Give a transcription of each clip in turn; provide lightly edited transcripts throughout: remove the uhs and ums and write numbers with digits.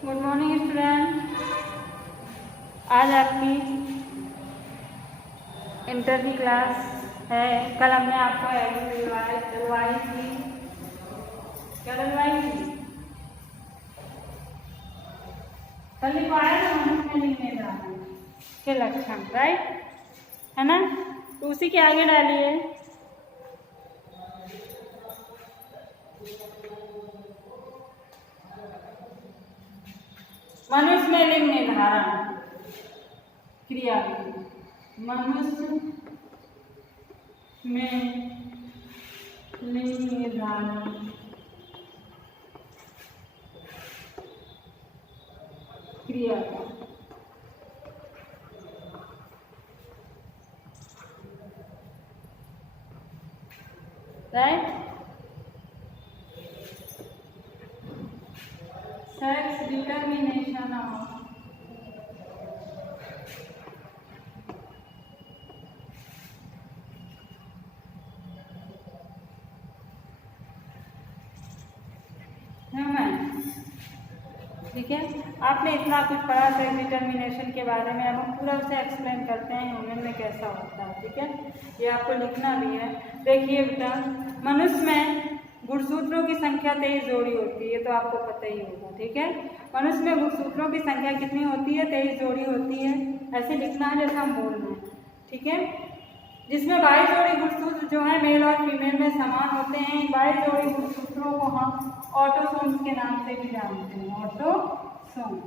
Good morning student. आज आपकी inter की क्लास है। कल हमने आपको डलवाई थी। क्या डलवाई थी? कल लिखवाया था मनुष्य में लिखने के लक्षण, राइट है ना। तो उसी के आगे डालिए मनुष्य में लिंग निर्धारण क्रिया। मनुष्य में लिंग निर्धारण क्रिया। Right. Sex determination of human. ठीक है, आपने इतना कुछ पढ़ा सेक्स डिटर्मिनेशन के बारे में। अब हम पूरा उसे एक्सप्लेन करते हैं ह्यूमन में कैसा होता है। ठीक है, ये आपको लिखना भी है। देखिए बेटा, मनुष्य में गुणसूत्रों की संख्या 23 जोड़ी होती है, ये तो आपको पता ही होगा। ठीक है, मनुष्य में गुणसूत्रों की संख्या कितनी होती है? 23 जोड़ी होती है। ऐसे लिखना है जैसा हम बोल रहे हैं। ठीक है, जिसमें 22 जोड़ी गुणसूत्र जो है मेल और फीमेल में समान होते हैं। 22 जोड़ी गुणसूत्रों को हम ऑटोसोम्स के नाम से भी जानते हैं। ऑटोसोम,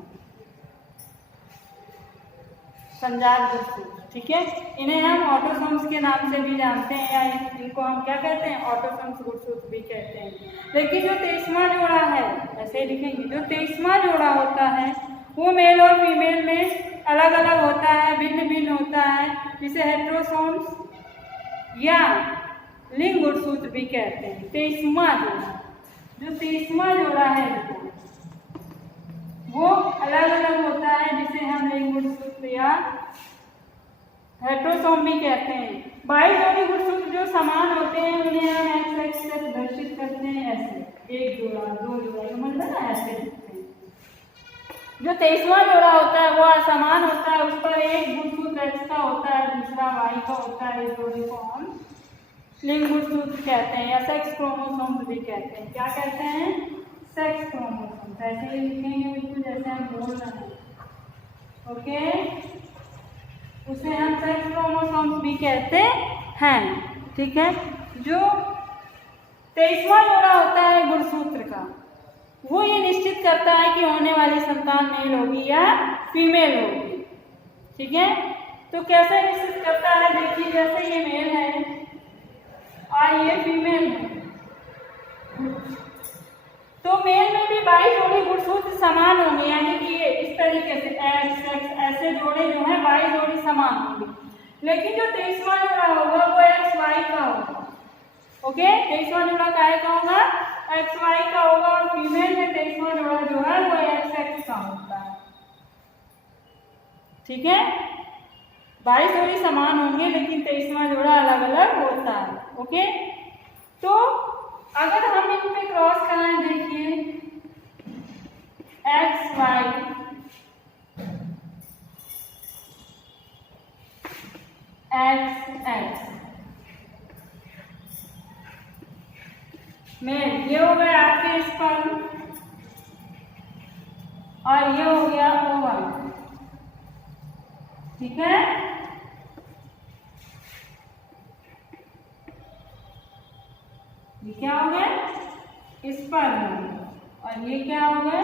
संजात गुणसूत्र। ठीक है, इन्हें हम ऑटोसोम्स के नाम से भी जानते हैं, या इनको हम क्या कहते हैं? ऑटोसोम्स गुणसूत्र भी कहते हैं। लेकिन जो 23वां जोड़ा है, ऐसे लिखेंगे, जो 23वां जोड़ा होता है वो मेल और फीमेल में अलग अलग होता है, भिन्न भिन्न होता है, जिसे हेट्रोसोम्स या लिंग गुणसूत्र भी कहते हैं। 23वां जोड़ा, जो 23वां जोड़ा है वो अलग अलग होता है, जिसे हम लिंग गुणसूत्र या हेट्रोसोम भी कहते हैं। 22 जोड़ी गुणसूत्र जो समान होते हैं उन्हें हम एक्स एक्स से प्रदर्शित करते हैं। ऐसे एक जोड़ा, दो जोड़ा, समझ में ना, ऐसे लिखते हैं। जो 23वां जोड़ा होता है वो असमान होता है, उस पर एक गुणसूत्र एक्स का होता है, दूसरा वाई का होता है। इस जोड़ी को हम लिंग गुणसूत्र कहते हैं, या सेक्स क्रोमोसोम्स भी कहते हैं। क्या कहते हैं? Sex chromosomes. ऐसे ही लिखेंगे बिल्कुल जैसे हम बोल रहे हैं। ओके, उसे हम सेक्स क्रोमोसोम्स भी कहते हैं। ठीक है, जो 23वां जोड़ा होता है गुणसूत्र का, वो ये निश्चित करता है कि होने वाली संतान मेल होगी या फीमेल होगी। ठीक है, तो कैसे निश्चित करता है? देखिए, जैसे ये मेल है और ये फीमेल है, तो मेल में भी 22 जोड़ी गुणसूत्र समान होंगे, यानी कि ये इस तरीके से एक्स एक्स ऐसे जोड़े जो हैं 22 जोड़ी समान होंगे। लेकिन जो 23वां जोड़ा होगा वो एक्स वाई का होगा। ओके, 23वां जोड़ा काय का होगा? एक्स वाई का होगा। और फीमेल में 23वां जोड़ा जो है वो एक्स एक्स का होता है। ठीक है, 22 जोड़ी समान होंगे लेकिन 23वां जोड़ा अलग अलग होता है। ओके, तो अगर हम इन पे क्रॉस कराएं, देखिए X Y X X male, ये हो गया आपके स्पर्म और ये हो गया ओवम। ठीक है, ये क्या हो गया? स्पर्म, और ये क्या हो गया?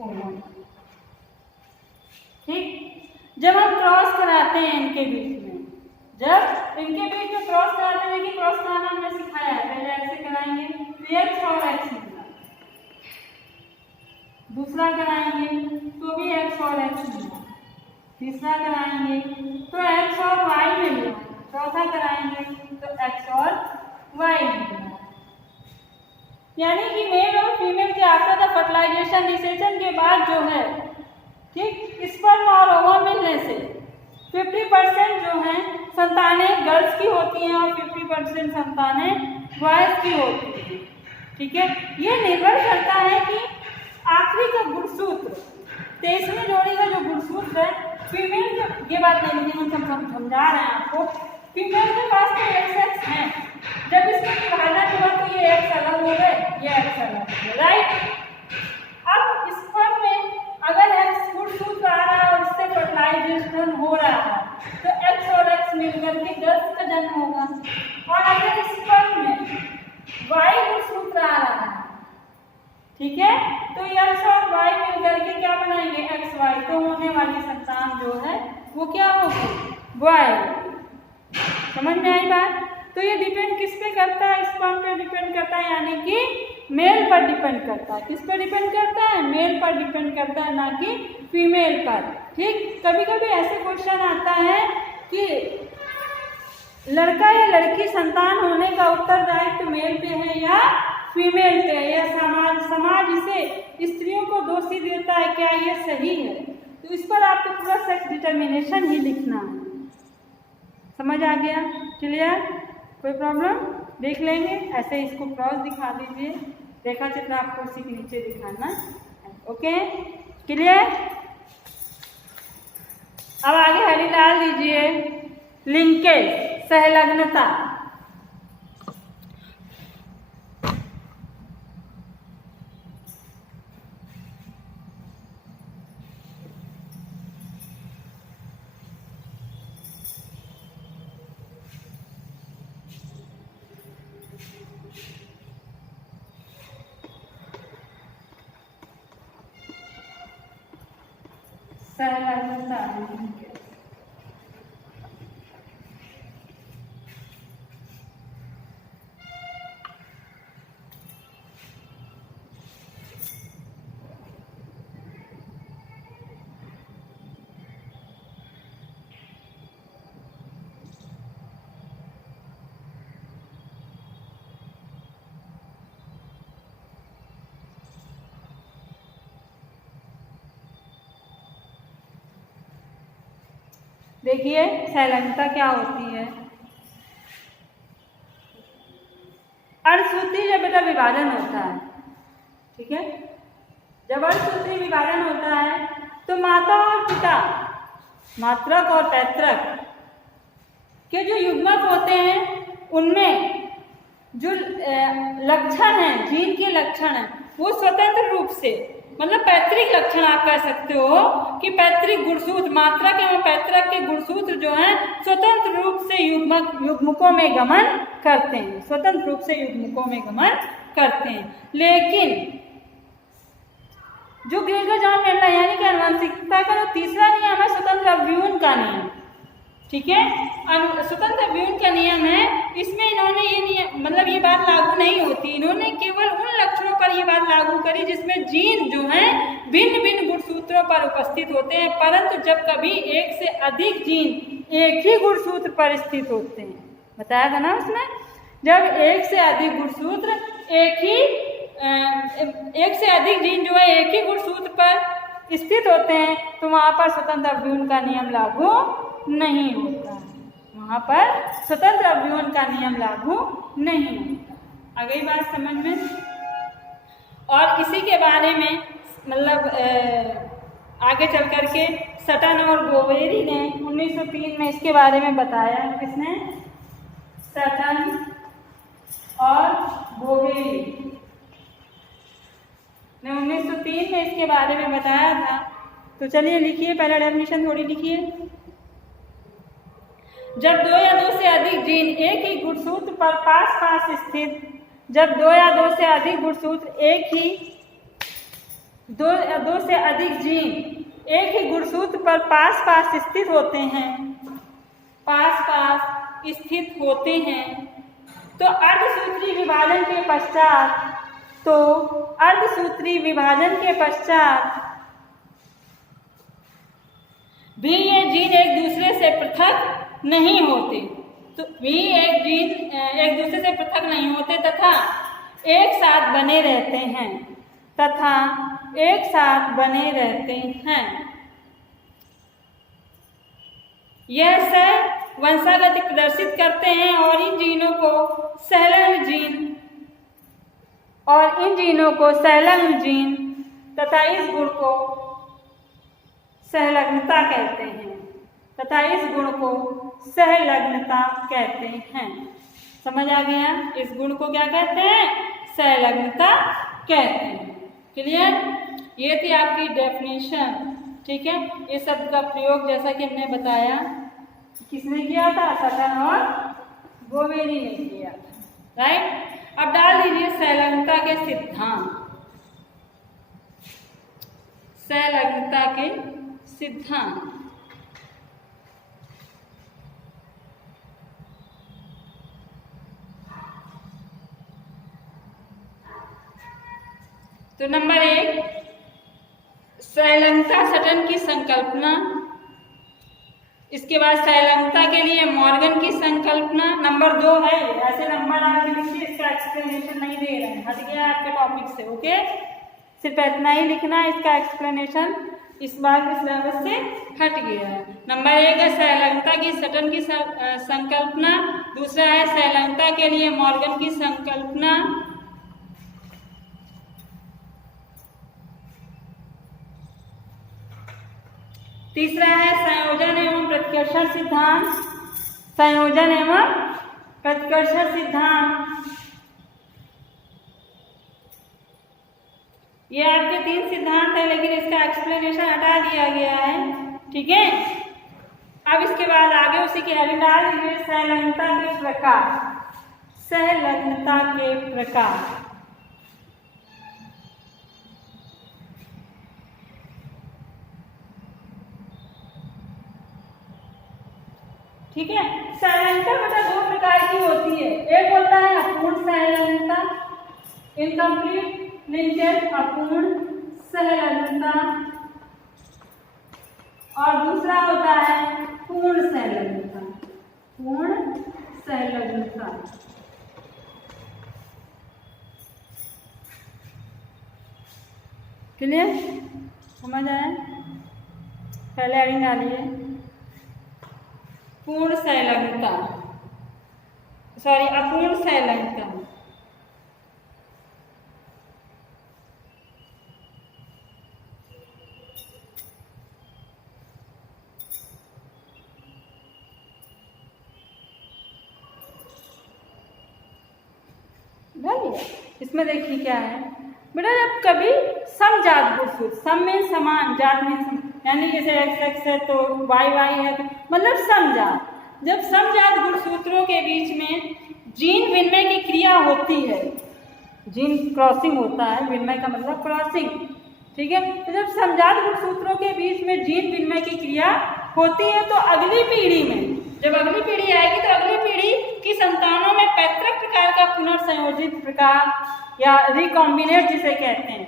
ओवम। ठीक, जब हम क्रॉस कराते हैं इनके बीच में, जब इनके बीच में क्रॉस कराते हैं, कि क्रॉस कराना हमने सिखाया है, पहले ऐसे कराएंगे तो एक्स और एक्स मिला, दूसरा कराएंगे तो भी एक्स और एक्स मिला, तीसरा कराएंगे तो एक्स और वाई मिला, चौथा कराएंगे तो एक्स और वाई मिला। यानी कि मेल और फीमेल के आफ्टर द फर्टिलाइजेशन, निषेचन के बाद जो है, ठीक, स्पर्म और ओवम मिलने से 50% जो है संतानें गर्ल्स की होती हैं और 50% संतानें बॉयज की होती हैं। ठीक है, ये निर्भर करता है कि आखिरी का गुणसूत्र ये बात नहीं लिखी, हम समझा रहे हैं आपको। फीमेल के पास तो एक्स है, जब इसमें विभाजन हुआ तो ये एक्स अलग हो गए, ये एक्स अलग हो गए, राइट। अब स्पर्म में अगर एक्स गुणसूत्र आ रहा है और इससे फर्टिलाइजेशन हो रहा है तो एक्स और एक्स मिलकर के गर्ल्स का जन्म होगा। और अगर स्पर्म में वाई गुणसूत्र आ रहा है, ठीक है, तो एक्स और वाई मिलकर के क्या बनाएंगे, एक्स वाई। तो होने वाली संतान जो है वो क्या होगी, वाई। समझ में आई बात। तो ये डिपेंड किस पे करता है, स्पर्म पे डिपेंड करता है, यानी कि मेल पर डिपेंड करता है। किस पर डिपेंड करता है, मेल पर डिपेंड करता है, ना कि फीमेल पर। ठीक, कभी कभी ऐसे क्वेश्चन आता है कि लड़का या लड़की संतान होने का उत्तरदायित्व मेल पे है या फीमेल पे, या समाज इसे स्त्रियों को दोषी देता है, क्या ये सही है। तो इस पर आपको पूरा सेक्स डिटर्मिनेशन ही लिखना है। समझ आ गया, क्लियर, कोई प्रॉब्लम, देख लेंगे। ऐसे इसको क्रॉस दिखा दीजिए, रेखा चित्र आपको उसी के नीचे दिखाना, ओके, क्लियर। अब आगे हरी डाल दीजिए, लिंकेज, सहलग्नता। देखिए सहलग्नता क्या होती है। अर्धसूत्री जब बेटा विभाजन होता है, ठीक है, जब अर्धसूत्री विभाजन होता है तो माता और पिता, मात्रक और पैतृक के जो युग्मक होते हैं उनमें जो लक्षण है, जीन के लक्षण है, वो स्वतंत्र रूप से, मतलब पैतृक लक्षण आप कह सकते हो कि पैतृक गुणसूत्र, मात्रक एवं पैतृक के गुणसूत्र जो हैं स्वतंत्र रूप से युग्मकों में गमन करते हैं, स्वतंत्र रूप से युग्मकों में गमन करते हैं। लेकिन जो ग्रेगर जॉन मेंडल यानी कि आनुवंशिकता का जो तीसरा नियम है स्वतंत्र अवयवन का नियम, ठीक है, स्वतंत्र अवयवन का नियम है, इसमें इन्होंने ये नियम, मतलब ये बात लागू नहीं होती, इन्होंने केवल उन लक्षणों पर ये बात लागू करी जिसमें जीन जो हैं भिन्न भिन्न गुणसूत्रों पर उपस्थित होते हैं, परंतु जब कभी एक से अधिक जीन एक ही गुणसूत्र पर स्थित होते हैं, बताया था ना उसमें, जब एक से अधिक गुणसूत्र एक से अधिक जीन जो है एक ही गुणसूत्र पर स्थित होते हैं तो वहाँ पर स्वतंत्र अवयवन का नियम लागू नहीं होता, वहाँ पर स्वतंत्र अवयवन का नियम लागू नहीं होता। आ गई बात समझ में। और इसी के बारे में मतलब आगे चल करके सटन और गोवेरी ने 1903 में इसके बारे में बताया। किसने? सटन और गोवेरी ने 1903 में इसके बारे में बताया था। तो चलिए लिखिए, पहला डेफिनेशन थोड़ी लिखिए। जब दो या दो से अधिक जीन एक ही गुणसूत्र पर पास पास स्थित, जब दो या दो से अधिक गुणसूत्र दो से अधिक जीन एक ही गुणसूत्र पर पास पास स्थित होते हैं, पास पास स्थित होते हैं, तो अर्धसूत्री विभाजन के पश्चात भी ये जीन एक दूसरे से पृथक नहीं होते, तो भी एक जीन एक दूसरे से पृथक नहीं होते तथा एक साथ बने रहते हैं, यह वंशागति प्रदर्शित करते हैं और इन जीनों को सहलग्न जीन तथा इस गुण को सहलग्नता कहते हैं। तथा इस गुण को सहलग्नता कहते हैं। समझ आ गया? इस गुण को क्या कहते हैं? सहलग्नता कहते हैं। क्लियर? ये थी आपकी डेफिनेशन। ठीक है, इस शब्द का प्रयोग जैसा कि हमने बताया किसने किया था? सटन और गोवेरी ने किया। राइट? अब डाल दीजिए सहलग्नता के सिद्धांत। सहलग्नता के सिद्धांत। तो नंबर 1 सहलग्नता सटन की संकल्पना। इसके बाद सहलग्नता के लिए मॉर्गन की संकल्पना। नंबर 2 है, ऐसे नंबर आप लिखिए, इसका एक्सप्लेनेशन नहीं दे रहे हैं, हट गया आपके टॉपिक से। ओके, सिर्फ इतना ही लिखना है, इसका एक्सप्लेनेशन इस बार के सिलेबस से हट गया है। नंबर 1 है सहलग्नता की सटन की संकल्पना। दूसरा है सहलग्नता के लिए मॉर्गन की संकल्पना। तीसरा है संयोजन एवं प्रतिकर्षण सिद्धांत। संयोजन एवं प्रतिकर्षण सिद्धांत, ये आपके 3 सिद्धांत है, लेकिन इसका एक्सप्लेनेशन हटा दिया गया है। ठीक है, अब इसके बाद आगे उसी की हेडिंग डाल दीजिए सहलग्नता के प्रकार। सहलग्नता के प्रकार। ठीक है, सहलग्नता बेटा 2 प्रकार की होती है। एक होता है अपूर्ण सहलग्नता, इनकम्प्लीट लिंकेज, अपूर्ण सहलग्नता, और दूसरा होता है पूर्ण सहलग्नता। पूर्ण सहलग्नता। क्लियर? समझ आया? पहले हेडिंग डालिए पूर्ण सहलग्नता, सॉरी अपूर्ण सहलग्नता। इसमें देखिए क्या है बेटा, जब कभी समजात गुणसूत्र, सम में समान, जात में यानी जैसे x है तो y है, तो मतलब समजात। जब समजात गुणसूत्रों के बीच में जीन विनिमय की क्रिया होती है, जीन क्रॉसिंग होता है, विनिमय का मतलब क्रॉसिंग। ठीक है, तो जब समजात गुणसूत्रों के बीच में जीन विनिमय की क्रिया होती है तो अगली पीढ़ी में, जब अगली पीढ़ी आएगी तो अगली पीढ़ी की संतानों में पैतृक प्रकार का पुनर्संयोजित प्रकार या रिकॉम्बिनेट जिसे कहते हैं।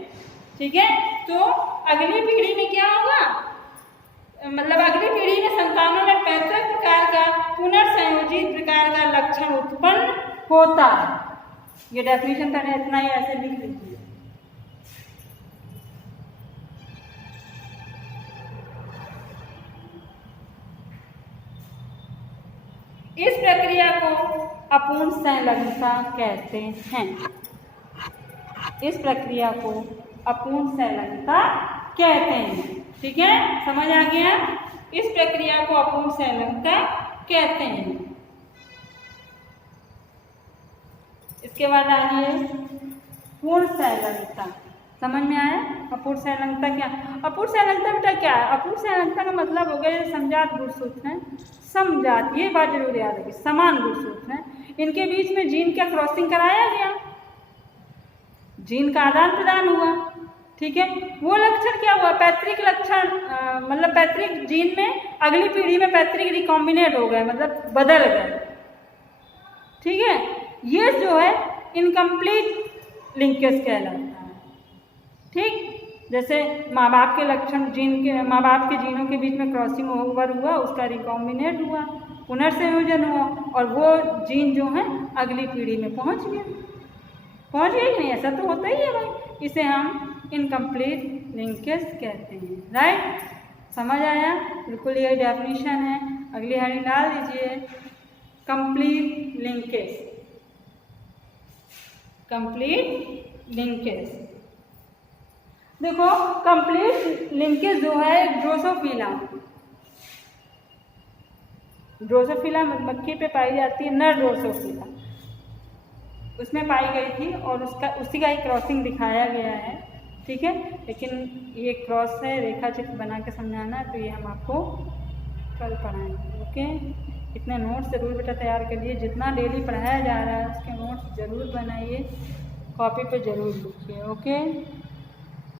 ठीक है, तो अगली पीढ़ी में क्या होगा, मतलब अगली पीढ़ी में संतानों में पैतृक प्रकार का पुनर्संयोजित प्रकार का लक्षण उत्पन्न होता है। ये डेफिनेशन पहले इतना ही ऐसे लिख लीजिए। इस प्रक्रिया को अपूर्ण सहलग्नता कहते हैं। इस प्रक्रिया को अपूर्ण सहलग्नता कहते हैं। ठीक है, समझ आ गया? इस प्रक्रिया को अपूर्ण सहलग्नता कहते हैं। इसके बाद आइए पूर्ण सहलग्नता। समझ में आया? अपूर्ण सहलग्नता क्या? अपूर्ण सहलग्नता बेटा क्या है? अपूर्ण सहलग्नता का मतलब हो गया समजात गुणसूत्र हैं, समजात, ये बात जरूर याद रखिए, समान गुणसूत्र हैं, इनके बीच में जीन का क्रॉसिंग कराया गया, जीन का आदान प्रदान हुआ। ठीक है, वो लक्षण क्या हुआ? पैतृक लक्षण, मतलब पैतृक जीन में अगली पीढ़ी में पैतृक रिकॉम्बिनेट हो गए, मतलब बदल गए। ठीक है, ये जो है इनकम्प्लीट लिंकेज कहलाता है। ठीक, जैसे माँ बाप के लक्षण, जीन के, माँ बाप के जीनों के बीच में क्रॉसिंग ओवर हुआ, उसका रिकॉम्बिनेट हुआ, पुनर्संयोजन हुआ, और वो जीन जो है अगली पीढ़ी में पहुँच गए कि नहीं? ऐसा तो होता ही है भाई। इसे हम इनकम्प्लीट लिंकेज कहते हैं। राइट? समझ आया? बिल्कुल यही डेफिनेशन है। अगली हेडिंग डाल दीजिए कंप्लीट लिंकेज। कंप्लीट लिंकेज, देखो कंप्लीट लिंकेज जो है ड्रोसोफिला, ड्रोसोफिला मधुमक्खी पे पाई जाती है नर ड्रोसोफिला, उसमें पाई गई थी और उसका उसी का एक क्रॉसिंग दिखाया गया है, ठीक है। लेकिन ये क्रॉस है, रेखा चित्र बना के समझाना है, तो ये हम आपको कल पढ़ाएंगे, ओके। इतने नोट्स ज़रूर बेटा तैयार करिए, जितना डेली पढ़ाया जा रहा है उसके नोट्स ज़रूर बनाइए, कॉपी पे ज़रूर लिखिए, ओके।